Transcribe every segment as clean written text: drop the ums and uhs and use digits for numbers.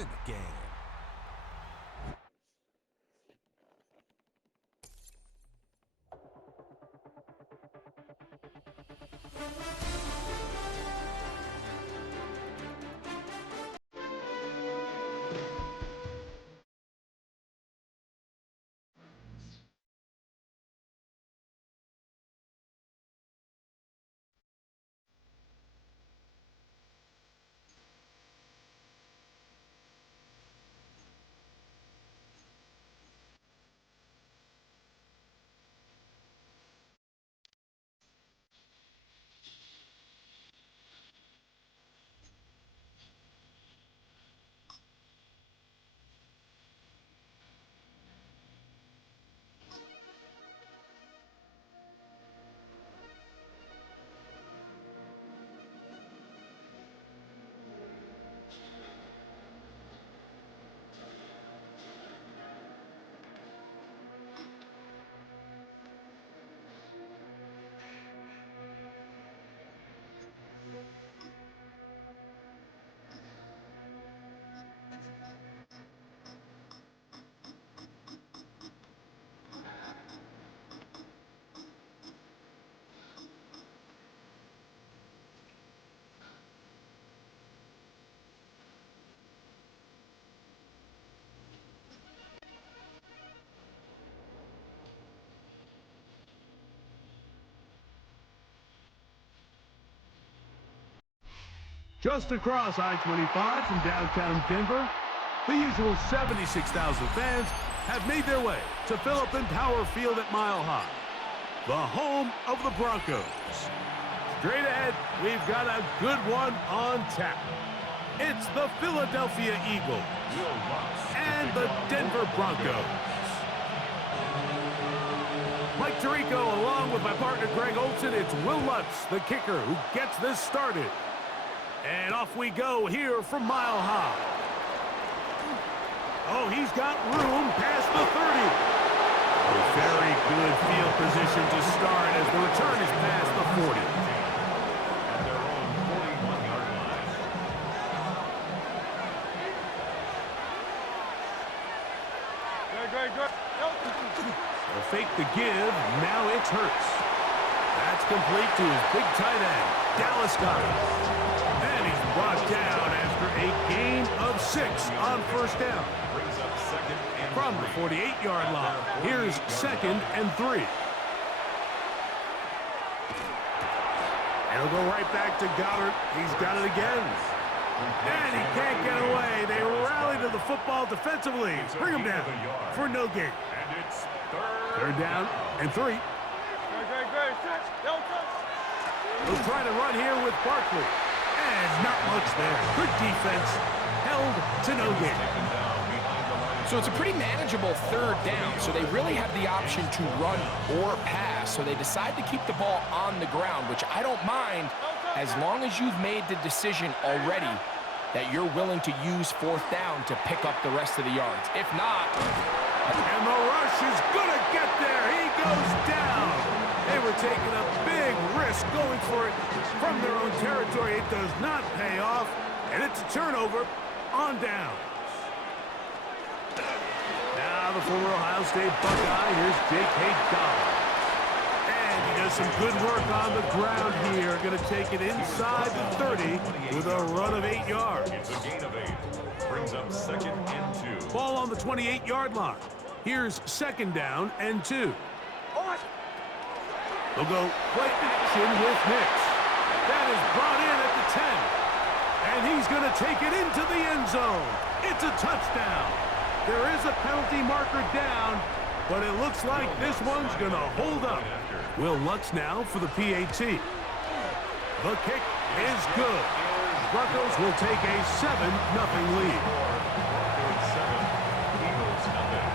in the game. Just across I-25 from downtown Denver, the usual 76,000 fans have made their way to Philip Power Field at Mile High, the home of the Broncos. Straight ahead, we've got a good one on tap. It's the Philadelphia Eagles and the Denver Broncos. Mike Tirico, along with my partner Greg Olson, it's Will Lutz, the kicker, who gets this started. And off we go here from Mile High. Oh, he's got room past the 30. A very good field position to start as the return is past the 40. At their own 41-yard line. Good. They'll fake the give. Now it's Hurts. That's complete to his big tight end, Dallas Goedert. And he's brought down after a gain of 6 on first down. Brings up second and From the 48-yard line, here's 2nd and 3. It'll go right back to Goedert. He's got it again. And he can't get away. They rally to the football defensively. Bring him down for no gain. And it's Third down and 3. He'll try to run here with Barkley. And not much there. Good defense. Held to no gain. So it's a pretty manageable third down, so they really have the option to run or pass. So they decide to keep the ball on the ground, which I don't mind as long as you've made the decision already that you're willing to use fourth down to pick up the rest of the yards. If not... And the rush is going to get there. He goes down. They were taking a big risk going for it from their own territory. It does not pay off, and it's a turnover on downs. Now the former Ohio State Buckeye, here's J.K. Dobbins. And he does some good work on the ground here. Going to take it inside the 30 with a run of 8 yards. It's a gain of 8. Brings up second and 2. Ball on the 28-yard line. Here's 2nd down and 2. They'll go play action with Hicks. That is brought in at the 10. And he's going to take it into the end zone. It's a touchdown. There is a penalty marker down, but it looks like this one's going to hold up. Will Lutz now for the PAT. The kick is good. Broncos will take a 7-0 lead. Broncos 7, Eagles nothing.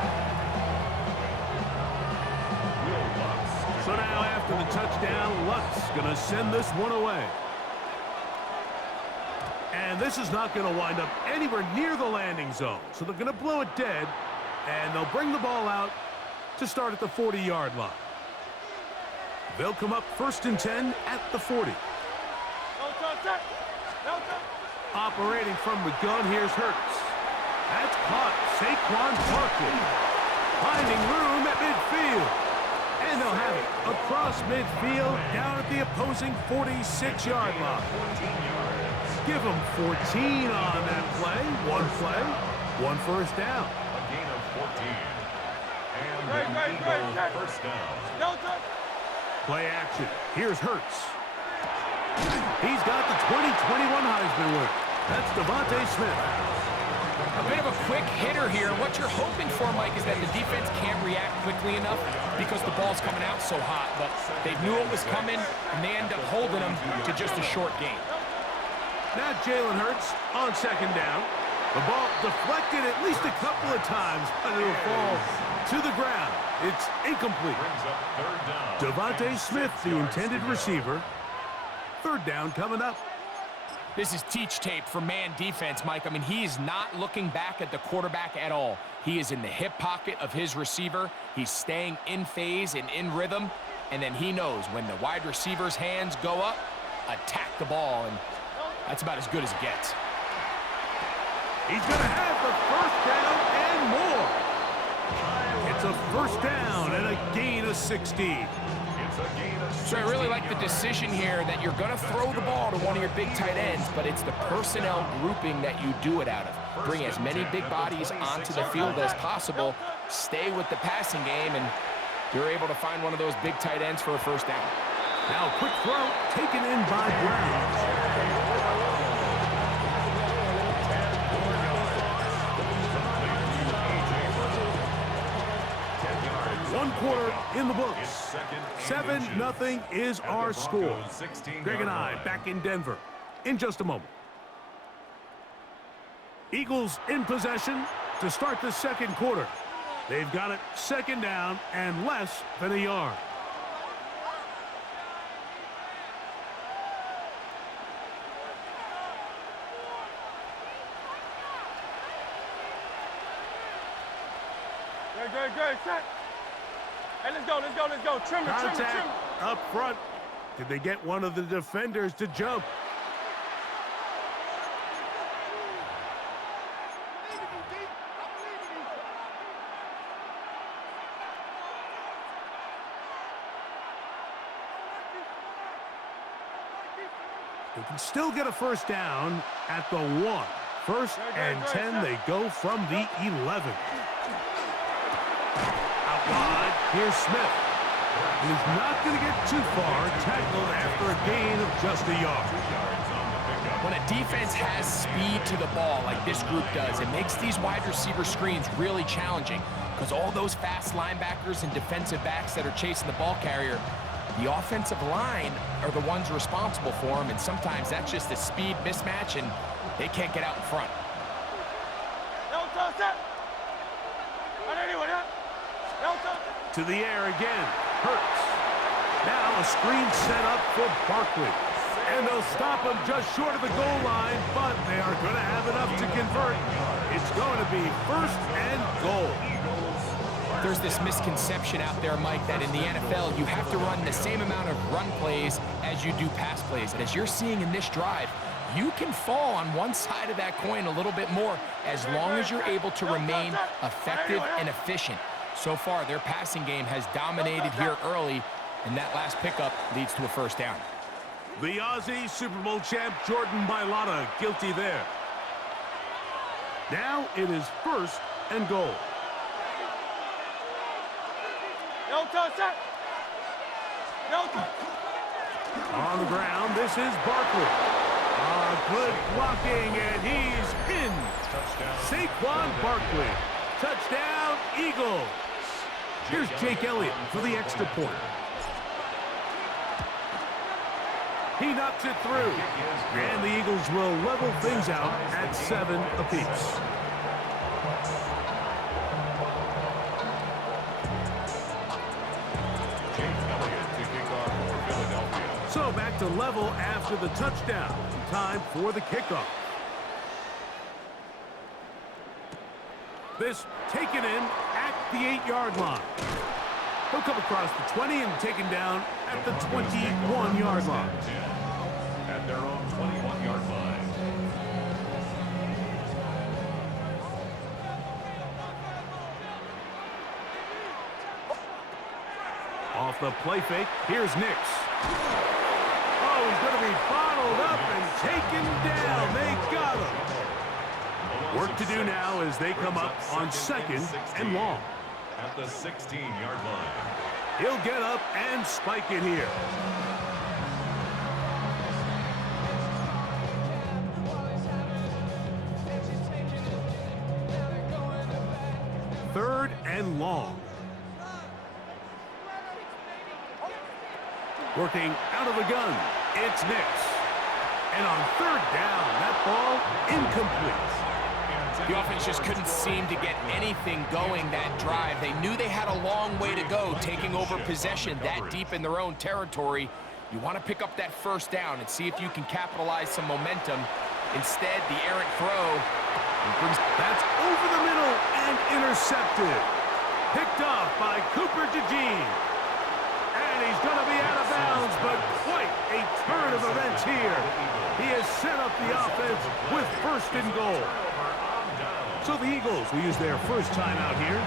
Will Lutz. So now after the touchdown, Lutz going to send this one away. And this is not going to wind up anywhere near the landing zone. So they're going to blow it dead, and they'll bring the ball out to start at the 40-yard line. They'll come up 1st and 10 at the 40. Operating from the gun, here's Hurts. That's caught. Saquon Barkley finding room at midfield. And they'll have it across midfield down at the opposing 46-yard line. Give them 14 on that play. One first down. A gain of 14. And the Eagles first down. Play action. Here's Hurts. He's got the 2021 Heisman winner. That's Devontae Smith. A bit of a quick hitter here. What you're hoping for, Mike, is that the defense can't react quickly enough because the ball's coming out so hot. But they knew it was coming, and they end up holding them to just a short gain. Now Jalen Hurts on second down. The ball deflected at least a couple of times, but it'll fall to the ground. It's incomplete. Brings up third down. Devontae Smith, the intended receiver. Third down coming up. This is teach tape for man defense, Mike. I mean, he is not looking back at the quarterback at all. He is in the hip pocket of his receiver. He's staying in phase and in rhythm. And then he knows when the wide receiver's hands go up, attack the ball. And that's about as good as it gets. He's going to have the first down and more. It's a first down and a gain of 16. So I really like the decision here that you're going to throw the ball to one of your big tight ends, but it's the personnel grouping that you do it out of. Bring as many big bodies onto the field as possible, stay with the passing game, and you're able to find one of those big tight ends for a first down. Now quick throw taken in by Brown. 1 quarter in the books. 7-0 is our score. Greg and I back in Denver in just a moment. Eagles in possession to start the second quarter. They've got it second down and less than a yard. Good, set. Hey, let's go. Trim it. Contact up front. Did they get one of the defenders to jump? They can still get a first down at the 1. First and 10, they go from the 11. Out wide, here's Smith. He's not going to get too far, tackled after a gain of just a yard. When a defense has speed to the ball like this group does, it makes these wide receiver screens really challenging because all those fast linebackers and defensive backs that are chasing the ball carrier, the offensive line are the ones responsible for them, and sometimes that's just a speed mismatch, and they can't get out in front. To the air again. Hurts. Now a screen set up for Barkley. And they'll stop him just short of the goal line, but they are going to have enough to convert. It's going to be first and goal. There's this misconception out there, Mike, that in the NFL, you have to run the same amount of run plays as you do pass plays. And as you're seeing in this drive, you can fall on one side of that coin a little bit more as long as you're able to remain effective and efficient. So far, their passing game has dominated here early, and that last pickup leads to a first down. The Aussie Super Bowl champ Jordan Mailata guilty there. Now it is first and goal. On the ground, this is Barkley. Good blocking, and he's in. Saquon Barkley. Touchdown, Eagles. Here's Jake Elliott for the extra point. He knocks it through. And the Eagles will level things out at 7 apiece. So back to level after the touchdown. Time for the kickoff. This taken in at the 8-yard line. He'll come across the 20 and taken down at the 21-yard line. At their own 21-yard line. the play fake. Here's Nix. Oh, he's going to be bottled up and taken down. They got him. Work to do now as they come up on 2nd and long. At the 16-yard line. He'll get up and spike it here. Third and long. Working out of the gun, it's Nix. And on 3rd down, that ball incomplete. The offense just couldn't seem to get anything going that drive. They knew they had a long way to go, taking over possession that deep in their own territory. You want to pick up that 1st down and see if you can capitalize some momentum. Instead, the errant throw brings... That's over the middle and intercepted. Picked off by Cooper DeJean. And he's going to be out of bounds, but quite a turn of events here. He has set up the offense with 1st and goal. So the Eagles will use their first timeout here,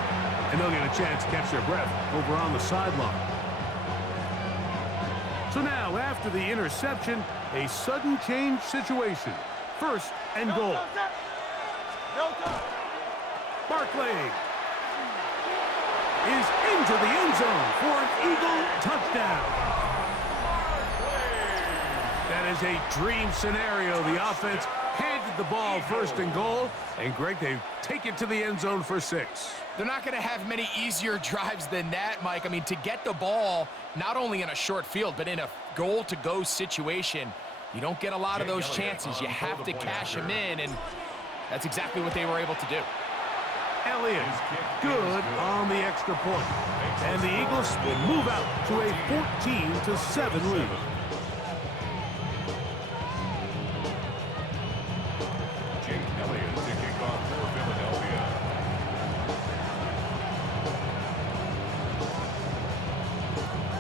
and they'll get a chance to catch their breath over on the sideline. So now, after the interception, a sudden change situation. 1st and goal. Barkley is into the end zone for an Eagle touchdown. That is a dream scenario. The offense handed the ball 1st and goal, and Greg, they take it to the end zone for 6. They're not going to have many easier drives than that, Mike. I mean, to get the ball, not only in a short field, but in a goal-to-go situation, you don't get a lot of those chances. You have to cash them in, and that's exactly what they were able to do. Elliott, good on the extra point. And the Eagles will move out to a 14-7 lead.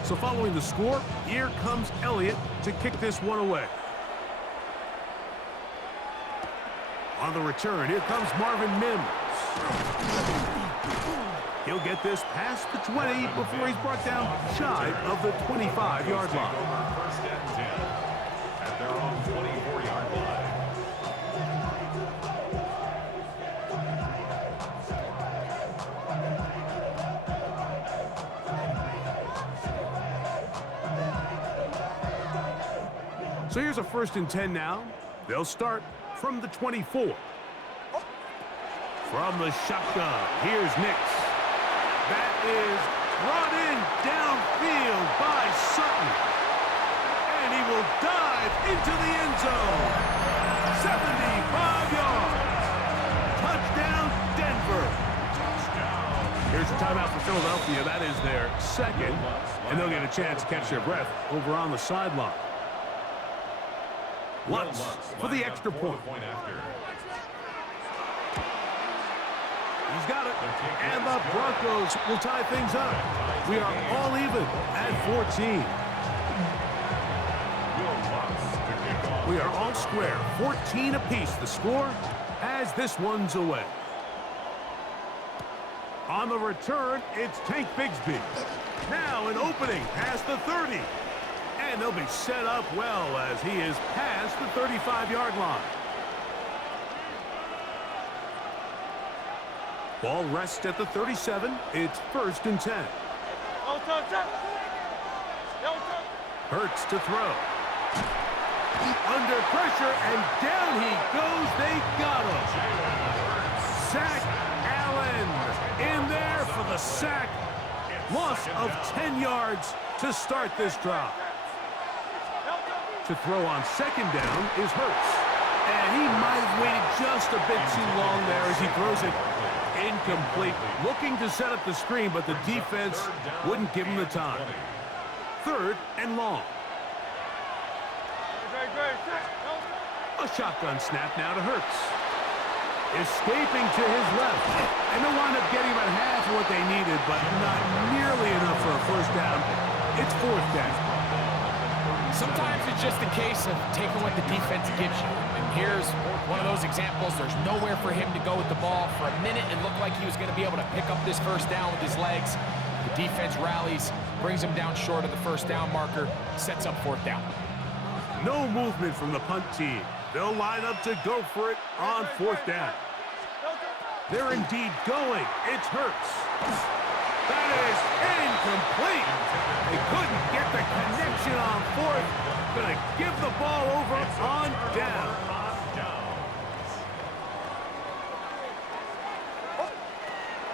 So following the score, here comes Elliott to kick this one away. On the return, here comes Marvin Mims. He'll get this past the 20 before he's brought down shy of the 25-yard line. 1st and 10 at their own 24-yard line. So here's a 1st and 10 now. They'll start from the 24. From the shotgun, here's Nix. That is brought in downfield by Sutton. And he will dive into the end zone. 75 yards. Touchdown, Denver. Here's a timeout for Philadelphia. That is their 2nd. And they'll get a chance to catch their breath over on the sideline. Lutz for the extra point. He's got it. And the Broncos will tie things up. We are all even at 14. We are all square. 14 apiece. The score as this one's away. On the return, it's Tank Bigsby. Now an opening past the 30. And they'll be set up well as he is past the 35-yard line. Ball rests at the 37. It's 1st and 10. Hurts to throw. Under pressure, and down he goes. They got him. Zach Allen in there for the sack. Loss of 10 yards to start this drive. To throw on 2nd down is Hurts. And he might have waited just a bit too long there as he throws it incomplete. Looking to set up the screen, but the defense wouldn't give him the time. 3rd and long. A shotgun snap now to Hurts. Escaping to his left. And they'll wind up getting about half of what they needed, but not nearly enough for a 1st down. It's 4th down. Sometimes it's just a case of taking what the defense gives you. And here's one of those examples. There's nowhere for him to go with the ball. For a minute, it looked like he was going to be able to pick up this 1st down with his legs. The defense rallies. brings him down short of the first down marker, sets up 4th down. No movement from the punt team. They'll line up to go for it on 4th down. They're indeed going. It's Hurts. That is incomplete. They couldn't get the connection on 4th. Gonna give the ball over on down.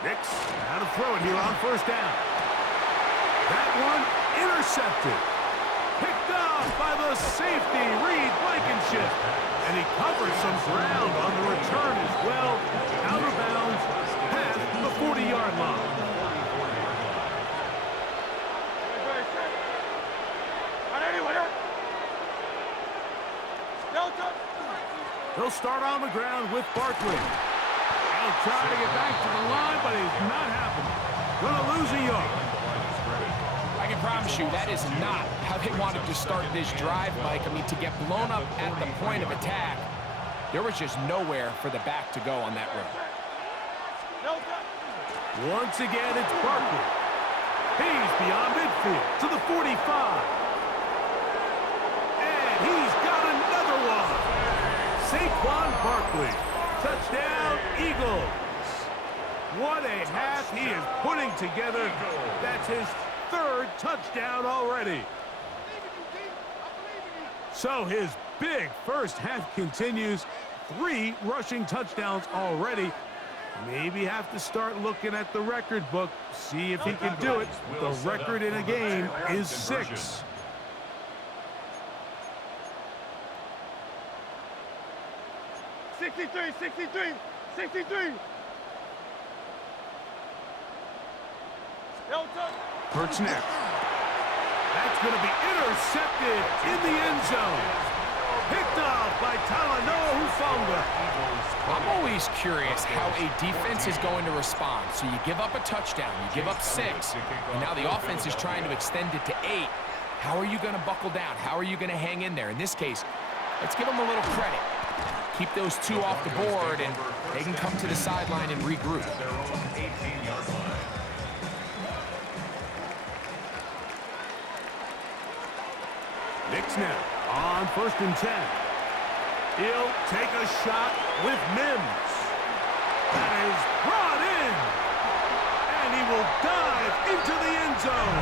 Nix, how to throw it here on 1st down. That one intercepted. Picked off by the safety, Reed Blankenship. And he covers some ground on the return as well. Out of bounds, past the 40-yard line. He'll start on the ground with Barkley. He'll try to get back to the line, but he's not happening. Gonna lose a yard. I can promise you that is not how they wanted to start this drive, Mike. I mean, to get blown up at the point of attack, there was just nowhere for the back to go on that run. Once again, it's Barkley. He's beyond midfield to the 45. And he's got another one. Saquon Barkley. Touchdown, Eagles. What a half he is putting together. That's his 3rd touchdown already. So his big first half continues. 3 rushing touchdowns already. Maybe have to start looking at the record book, see if he can do it. The record in a game is 6. Hurts snap. That's going to be intercepted in the end zone. Picked off by Talanoa Hufanga. I'm always curious how a defense is going to respond. So you give up a touchdown, you give up 6, and now the offense is trying to extend it to 8. How are you going to buckle down? How are you going to hang in there? In this case, let's give them a little credit. Keep those 2 off the board, and they can come to the sideline and regroup. Nix now on 1st and 10. He'll take a shot with Mims. That is brought in. And he will dive into the end zone.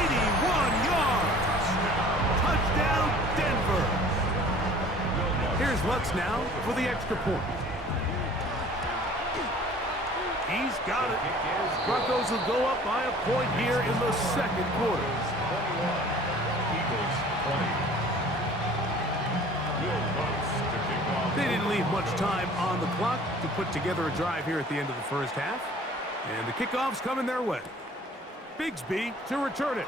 81 yards. Touchdown, Denver. Here's Lutz now for the extra point. He's got it. Broncos will go up by a point here in the 2nd quarter. They didn't leave much time on the clock to put together a drive here at the end of the first half. And the kickoff's coming their way. Bigsby to return it.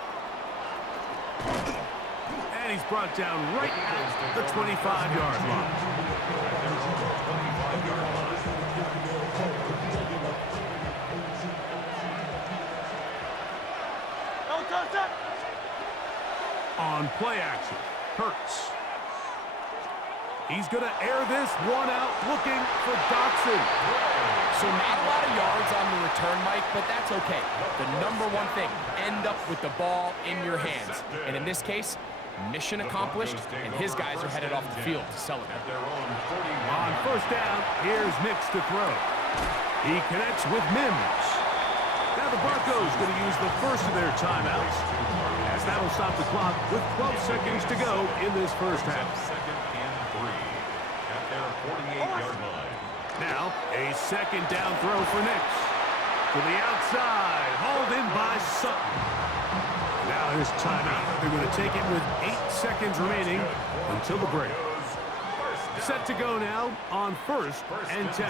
And he's brought down right at the 25-yard line. On play action, Hurts. He's going to air this one out, looking for Dotson. So not a lot of yards on the return, Mike, but that's okay. The number one thing, end up with the ball in your hands. And in this case, mission accomplished, and his guys are headed off the field to celebrate. On 1st down, here's Nix to throw. He connects with Mims. Now the Broncos going to use the first of their timeouts, as that'll stop the clock with 12 seconds to go in this first half. 2nd and 3 at their 48-yard line. Now a 2nd down throw for Nix. To the outside, hauled in by Sutton. Now his timeout. They're going to take it with 8 seconds remaining until the break. Set to go now on 1st and 10.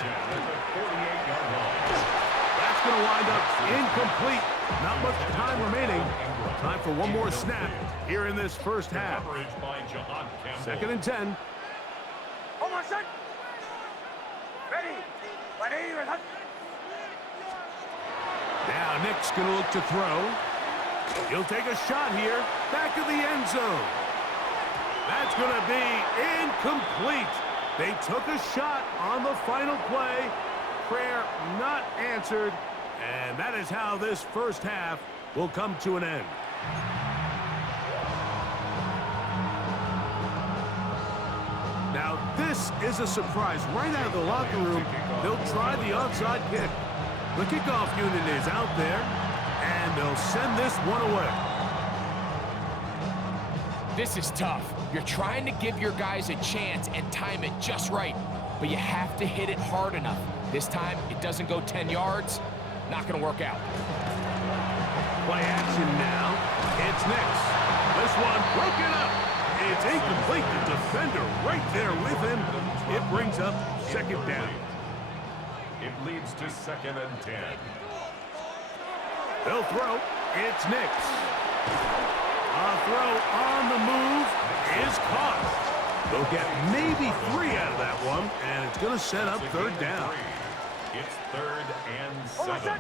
That's going to wind up incomplete. Not much time remaining. Time for one more snap here in this first half. 2nd and 10. Now Nick's going to look to throw. He'll take a shot here. Back of the end zone. That's going to be incomplete. They took a shot on the final play. Prayer not answered. And that is how this first half will come to an end. Now, this is a surprise. Right out of the locker room, they'll try the onside kick. The kickoff unit is out there, and they'll send this one away. This is tough. You're trying to give your guys a chance and time it just right, but you have to hit it hard enough. This time, it doesn't go 10 yards. Not going to work out. Play action now. It's Nix. This one broken up. It's incomplete. The defender right there with him. It brings up second down. It leads to 2nd and 10. They'll throw. It's Nix. A throw on the move is caught. They'll get maybe 3 out of that one, and it's going to set up third down. It's 3rd and 7.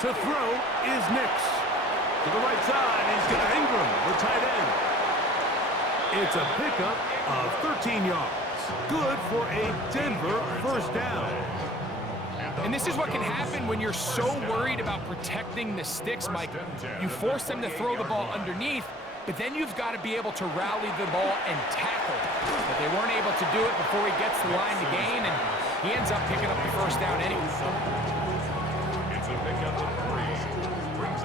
To throw is Nix. To the right side, he's got Ingram, the tight end. It's a pickup of 13 yards. Good for a Denver first down. And this is what can happen when you're so worried about protecting the sticks, Mike. You force them to throw the ball underneath, but then you've got to be able to rally the ball and tackle. But they weren't able to do it before he gets the line to gain, and he ends up picking up the first down anyway. It's a pickup of 3.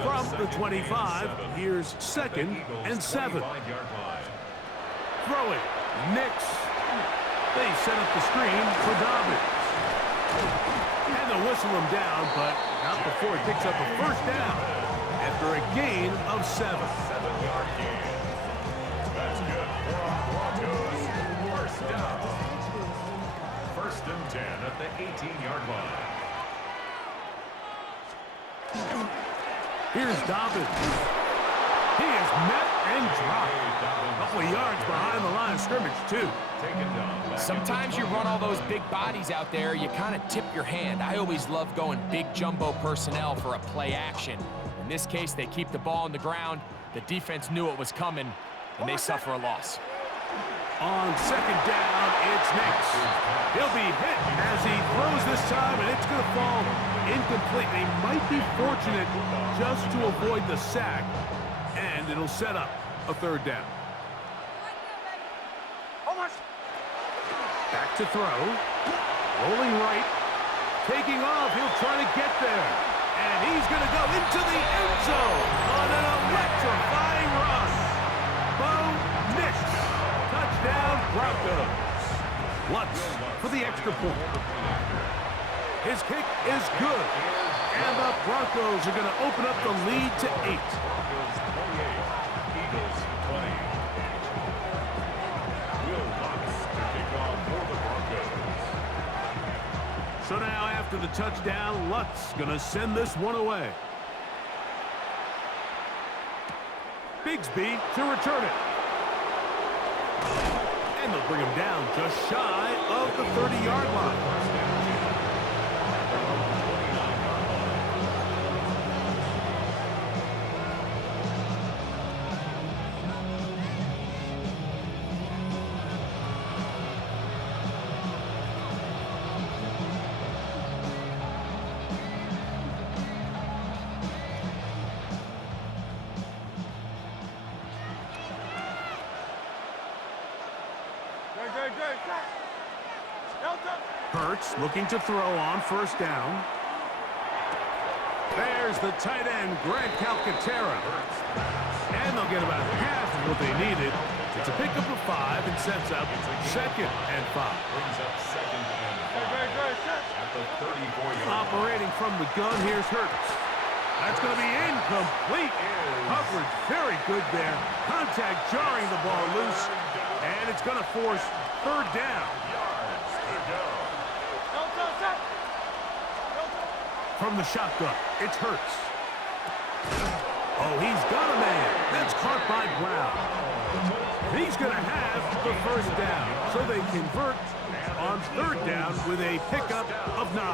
From the 25, here's 2nd and 7. Throw it. Nix. They set up the screen for Dobbins. And they'll whistle him down, but not before he picks up a first down after a gain of 7. 7-yard gain. That's good for our Broncos. First down. 1st and 10 at the 18-yard line. Here's Dobbins. He is met and dropped. A couple of yards behind the line of scrimmage, too. Sometimes you run all those big bodies out there, you kind of tip your hand. I always love going big jumbo personnel for a play action. In this case, they keep the ball on the ground. The defense knew it was coming, and they suffer a loss. On 2nd down, it's Nix. He'll be hit as he throws this time, and it's going to fall incomplete. They might be fortunate just to avoid the sack, and it'll set up a third down. Back to throw. Rolling right. Taking off. He'll try to get there. And he's going to go into the end zone on an electrifying run. Bo Nix. Touchdown, Broncos. Lutz for the extra point. His kick is good. And the Broncos are going to open up the lead to 8. Eagles 20. Will Lutz to kick off for the Broncos. So now after the touchdown, Lutz going to send this one away. Bigsby to return it. And they'll bring him down just shy of the 30-yard line. Hurts looking to throw on first down. There's the tight end, Grant Calcaterra. And they'll get about half of what they needed. It's a pickup of 5 and sets up 2nd and 5. Brings up 2nd and 5 at the 34-yard line. Operating from the gun, here's Hurts. That's going to be incomplete. Coverage very good there. Contact jarring the ball loose. And it's going to force third down. From the shotgun, it's Hurts. Oh, he's got a man. That's caught by Brown. He's going to have the first down. So they convert on third down with a pickup of 9.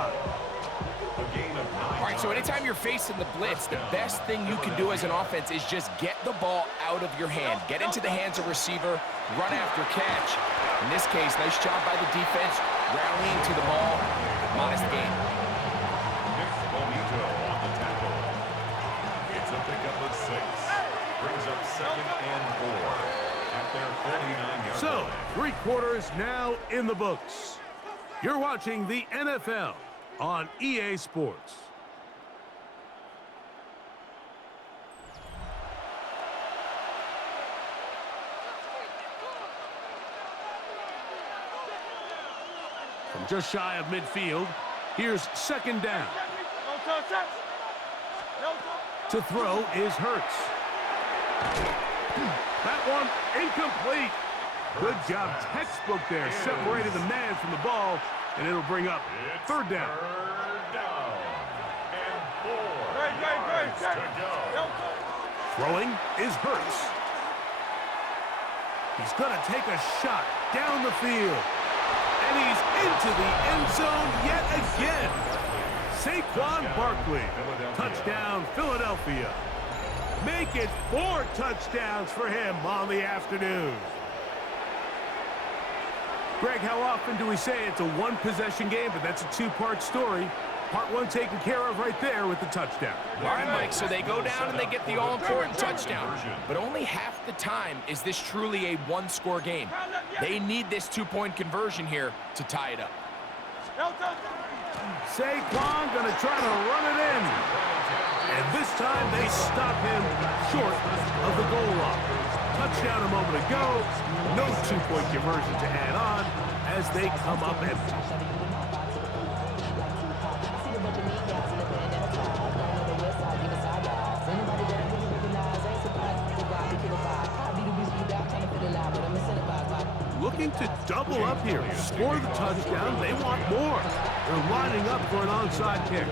All right, so anytime you're facing the blitz, the best thing you can do as an offense is just get the ball out of your hand. Get into the hands of receiver, run after catch. In this case, nice job by the defense, rallying to the ball. Modest gain. 3 quarters now in the books. You're watching the NFL on EA Sports. From just shy of midfield, here's second down. To throw is Hurts. That one incomplete. Good job, textbook there. Separated the man from the ball, and it'll bring up third down. Third down. And 4 yards to go. Throwing is Hurts. He's going to take a shot down the field. And he's into the end zone yet again. Saquon Barkley. Touchdown, Philadelphia. Make it 4 touchdowns for him on the afternoon. Greg, how often do we say it's a one-possession game, but that's a 2-part story? Part 1 taken care of right there with the touchdown. All right, Mike, so they go down and they get the all-important touchdown. But only half the time is this truly a one-score game. They need this 2-point conversion here to tie it up. Saquon going to try to run it in. And this time they stop him short of the goal line. Touchdown a moment ago. No 2-point conversion to add on as they come up empty. Looking to double up here, score the touchdown. They want more. They're lining up for an onside kick.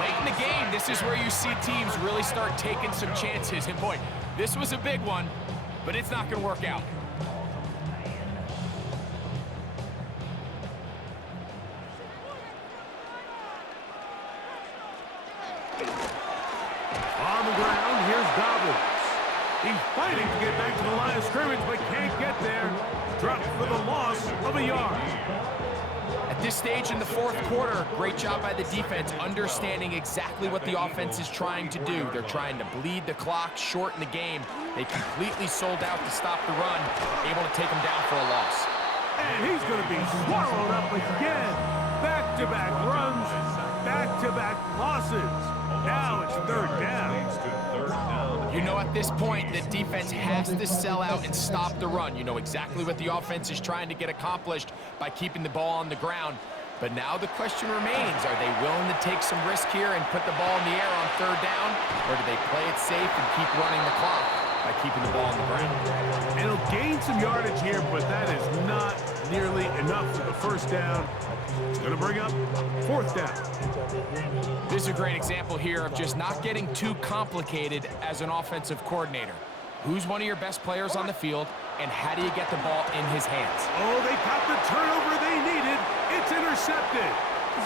Late in the game, this is where you see teams really start taking some chances. And boy, this was a big one, but it's not going to work out. On the ground, here's Dobbins. He's fighting to get back to the line of scrimmage, but can't get there. Dropped for the loss of a yard. At this stage in the 4th quarter, great job by the defense, understanding exactly what the offense is trying to do. They're trying to bleed the clock, shorten the game. They completely sold out to stop the run, able to take them down for a loss. And he's going to be swallowed up again. Back-to-back runs, back-to-back losses. Now it's third down. You know, at this point, the defense has to sell out and stop the run. You know exactly what the offense is trying to get accomplished by keeping the ball on the ground. But now the question remains, are they willing to take some risk here and put the ball in the air on third down? Or do they play it safe and keep running the clock by keeping the ball on the ground? It'll gain some yardage here, but that is not nearly enough for the first down. It's going to bring up fourth down. This is a great example here of just not getting too complicated as an offensive coordinator. Who's one of your best players on the field, and how do you get the ball in his hands? Oh, they got the turnover they needed. It's intercepted.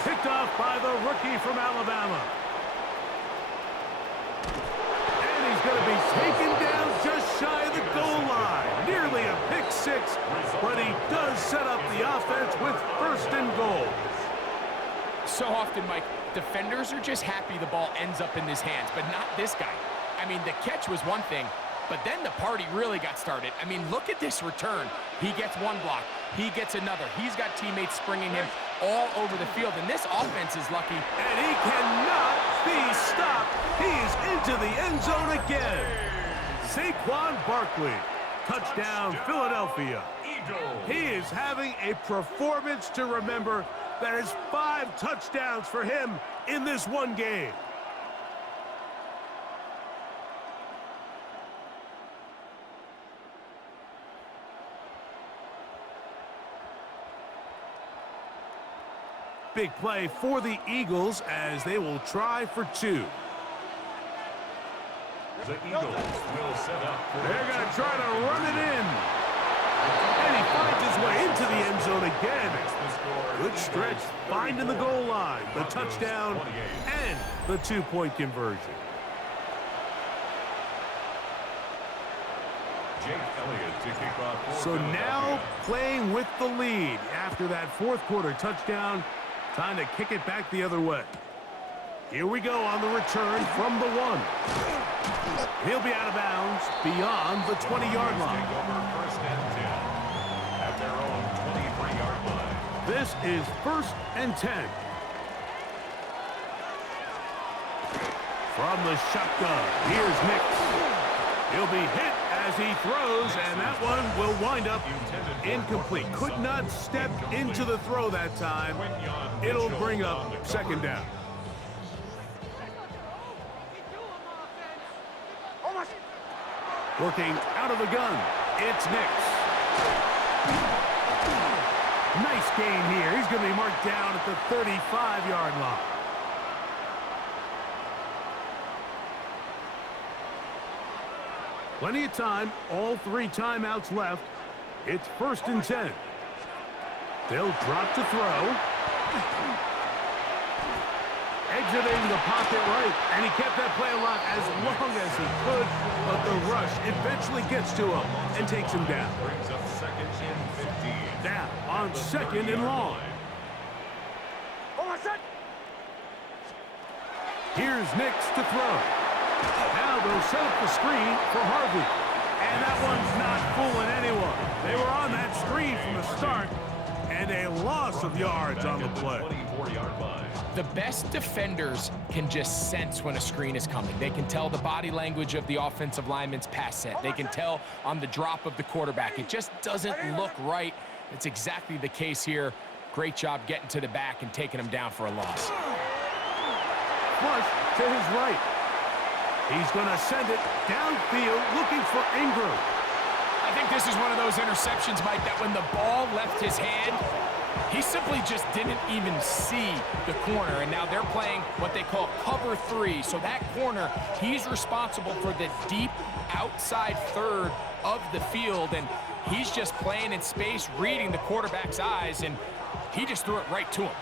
Picked off by the rookie from Alabama. And he's going to be taken down just shy of the goal line. Nearly a pick six, but he does set up the offense with first and goal. So often, Mike, defenders are just happy the ball ends up in his hands, but not this guy. I mean, the catch was one thing, but then the party really got started. I mean, look at this return. He gets one block. He gets another. He's got teammates springing him all over the field, and this offense is lucky. And he cannot be stopped. He's into the end zone again. Saquon Barkley. Touchdown, Philadelphia. He is having a performance to remember. That is 5 touchdowns for him in this one game. Big play for the Eagles as they will try for 2. The Eagles will set up. They're going to try to run it in. And he finds his way into the end zone again. Good stretch, finding the goal line, the touchdown, and the 2-point conversion. So now playing with the lead after that 4th quarter touchdown. Time to kick it back the other way. Here we go on the return from the 1. He'll be out of bounds beyond the 20-yard line. Take over first and 10 at their own 23-yard line. This is first and 10. From the shotgun, here's Nix. He'll be hit as he throws, and that one will wind up incomplete. Could not step into the throw that time. It'll bring up second down. Working out of the gun, it's Nix. Nice gain here. He's going to be marked down at the 35-yard line. Plenty of time, all 3 timeouts left. It's first and 10. They'll drop to throw. Exiting the pocket right, and he kept that play alive as long as he could, but the rush eventually gets to him and takes him down. Brings up second and 15. Now on second and long. Here's Nix to throw. Now they'll set up the screen for Harvey. And that one's not fooling anyone. They were on that screen from the start, and a loss of yards on the play. 24-yard line. The best defenders can just sense when a screen is coming. They can tell the body language of the offensive lineman's pass set. They can tell on the drop of the quarterback. It just doesn't look right. It's exactly the case here. Great job getting to the back and taking him down for a loss. Flush to his right. He's going to send it downfield looking for Ingram. I think this is one of those interceptions, Mike, that when the ball left his hand, he simply just didn't even see the corner, and now they're playing what they call cover 3. So that corner, he's responsible for the deep outside third of the field, and he's just playing in space, reading the quarterback's eyes, and he just threw it right to him.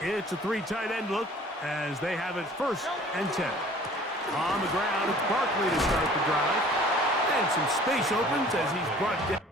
It's a 3 tight end look as they have it first and 10. On the ground, it's Barkley to start the drive. And some space opens as he's brought down.